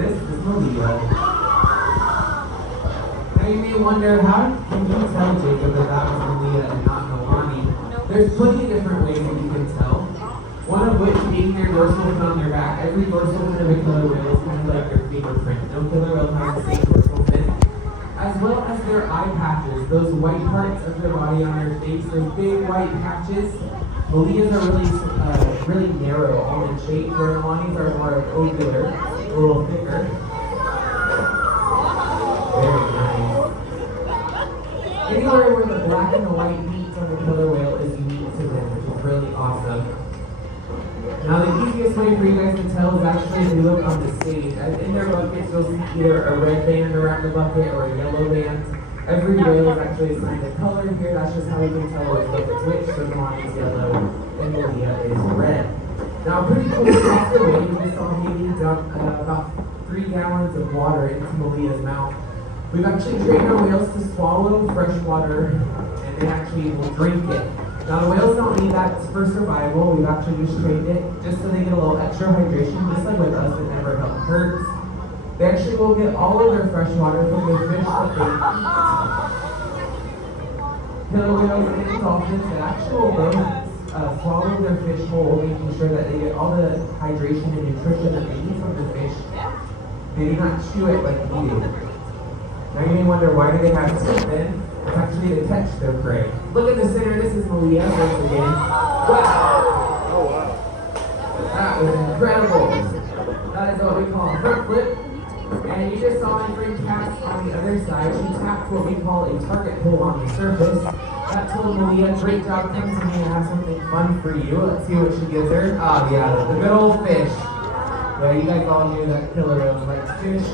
This is Malia. Now you may wonder, how can you tell, Jacob, that that was Malia and not Milani? There's plenty of different ways that you can tell. One of which being their dorsal fin on their back. Every dorsal fin of a killer whale is kind of like their fingerprint. No killer whale has the same dorsal fin. As well as their eye patches, those white parts of their body on their face, those big white patches. Malias are really narrow, almond shaped, where Milanis are more ovular, a little thicker. Very nice. Anywhere where the black and the white meat on the killer whale is unique to them, which is really awesome. Now the easiest way for you guys to tell is actually if you look on the stage. In their buckets you'll see either a red band around the bucket or a yellow band. Every whale is actually assigned a color here. That's just how we can tell which bucket's which. So Milani is yellow and Malia is red. Now pretty cool across the way, you just saw Haley dump about 3 gallons of water into Malia's mouth. We've actually trained our whales to swallow fresh water and they actually will drink it. Now the whales don't need that for survival. We've actually just trained it just so they get a little extra hydration, just like with us, it never hurts. They actually will get all of their fresh water from the fish that they eat. Killer whales and dolphins, the actual bones swallow their fish whole, making sure that they get all the hydration and nutrition that they need from the fish. They do not chew it like we do. Now you may wonder, why do they have teeth then? It's actually to catch their prey. Look at the center, this is Malia once again. Wow! Oh wow. That was incredible. That is what we call a front flip. And you just saw my friend Cass on the other side. She tapped what we call a target pull on the surface. That told Malia, great job, come to me and have something fun for you. Let's see what she gives her. Oh yeah, the good old fish. Well, you guys all knew that killer whales like fish.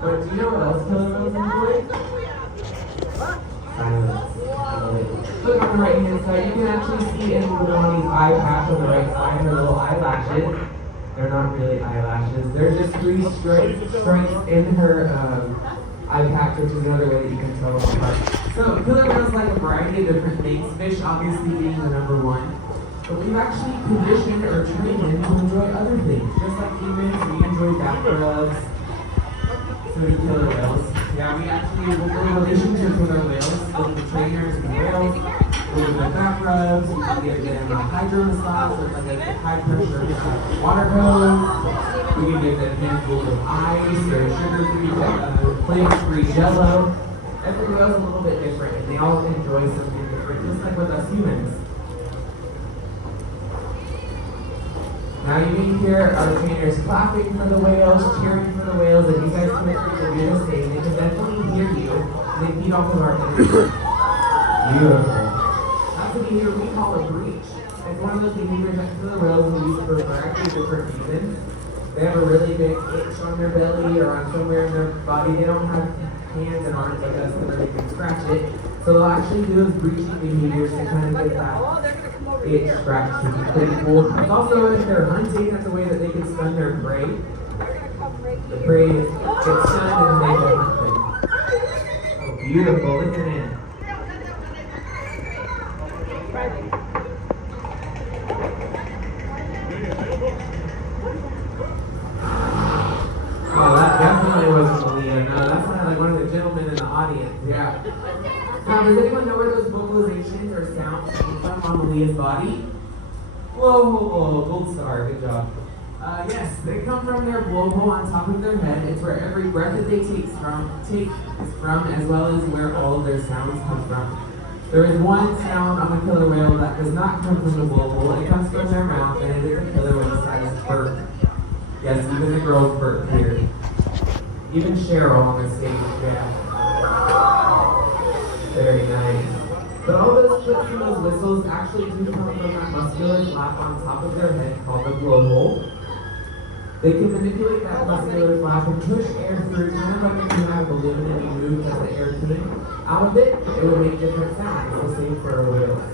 But do you know what else killer whales enjoy? Silence. Look on the right hand side, you can actually see in Milani's eye patch on the right side her little eyelashes. They're not really eyelashes. They're just 3 stripes in her eye patch, which is another way that you can tell them apart. So killer whales like a variety of different things, fish obviously being the number one. But we've actually conditioned or trained them to enjoy other things. Just like humans, we enjoy back rubs. So do killer whales. Yeah, we actually will build relationships with our whales, with the trainers and the whales. We'll give them back rubs, we can give them a hydro massage with like a high pressure water hose. We can give them handfuls of ice or sugar-free, flavor-free jello. Every whale's a little bit different and they all enjoy something different, just like with us humans. Now you may hear our trainers clapping for the whales, cheering for the whales, and you guys can do the same. They can definitely hear you, and they feed off of our energy. Beautiful. That's what you hear we call a breach. It's one of those behaviors that killer whales will use for a variety of different reasons. They have a really big itch on their belly or on somewhere in their body. They don't have hands and arms like us where they can scratch it. So they'll actually do those breaching behaviors to kind of get that itch scratched, which is pretty cool. It's also if they're hunting, that's a way that they can stun their prey. The prey gets stunned and then they go hunting. Oh, beautiful, listen in. Oh, that definitely wasn't Malia. No, that sounded like one of the gentlemen in the audience. Yeah. Now, does anyone know where those vocalizations or sounds came from on Malia's body? Whoa, gold star, good job. Yes, they come from their blowhole on top of their head. It's where every breath that they take is from, as well as where all of their sounds come from. There is one sound on a killer whale that does not come from the blowhole. It comes from their mouth, and it is a killer whale size burp. Yes, even the girls burp here. Even Cheryl on the stage, yeah. Very nice. But all those clicks and those whistles actually do come from that muscular flap on top of their head called the blowhole. They can manipulate that muscular flap and push air through, kind of like if you have a balloon and you move as the air came out of it, it would make different sounds. It's the same for our whales.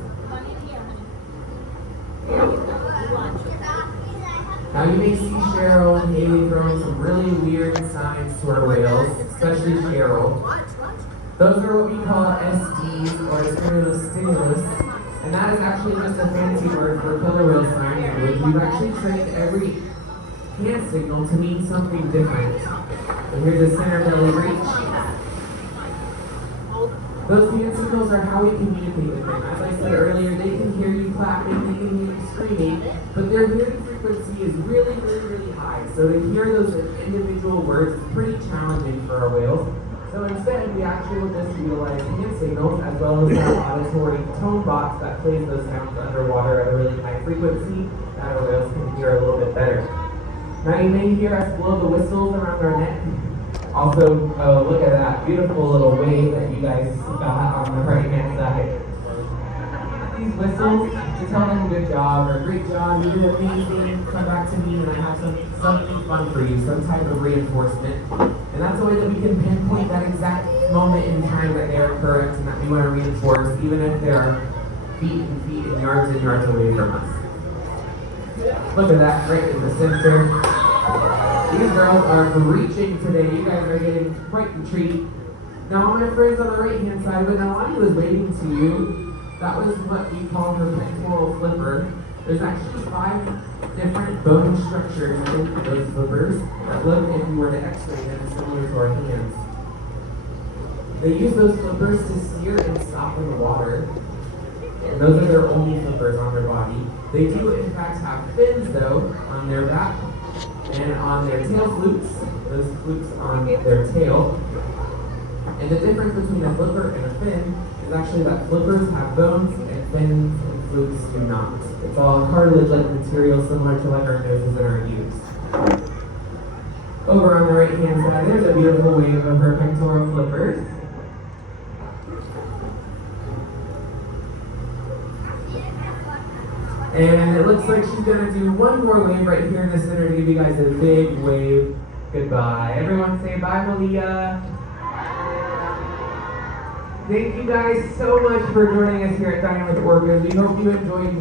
Now you may see Cheryl and Haley throwing some really weird signs to our whales, especially Cheryl. Those are what we call SDs, or stimulus, and that is actually just a fancy word for killer whale sign language. We've actually trained every hand signal to mean something different. So here's a center belly reach. Those hand signals are how we communicate with them. As I said earlier, they can hear you clapping, they can hear you screaming, but their hearing frequency is really, really, really high. So to hear those individual words is pretty challenging for our whales. So instead, we actually will just utilize hand signals as well as our auditory tone box that plays those sounds underwater at a really high frequency that our whales can hear a little bit better. Now you may hear us blow the whistles around our neck. Also, look at that beautiful little wave that you guys got on the right-hand side. These whistles to tell them good job or great job, you did amazing, come back to me and I have something fun for you, some type of reinforcement. And that's the way that we can pinpoint that exact moment in time that they are current and that we want to reinforce, even if they are feet and yards away from us. Look at that, right in the center. These girls are reaching today. You guys are getting quite the treat. Now, my friends on the right-hand side, when Alani was waving to you, that was what we call her pectoral flipper. There's actually 5 different bone structures in those flippers that look, if you were to x-ray them, similar to our hands. They use those flippers to steer and stop in the water. And those are their only flippers on their body. They do, in fact, have fins, though, on their back and on their tail flukes, those flukes on their tail. And the difference between a flipper and a fin is actually that flippers have bones and fins and flukes do not. It's all cartilage-like material similar to like our noses and our ears. Over on the right-hand side, there's a beautiful wave of her pectoral flippers. And it looks like she's going to do one more wave right here in the center to give you guys a big wave goodbye. Everyone say bye, Malia. Thank you guys so much for joining us here at Dining with Orcas. We hope you enjoyed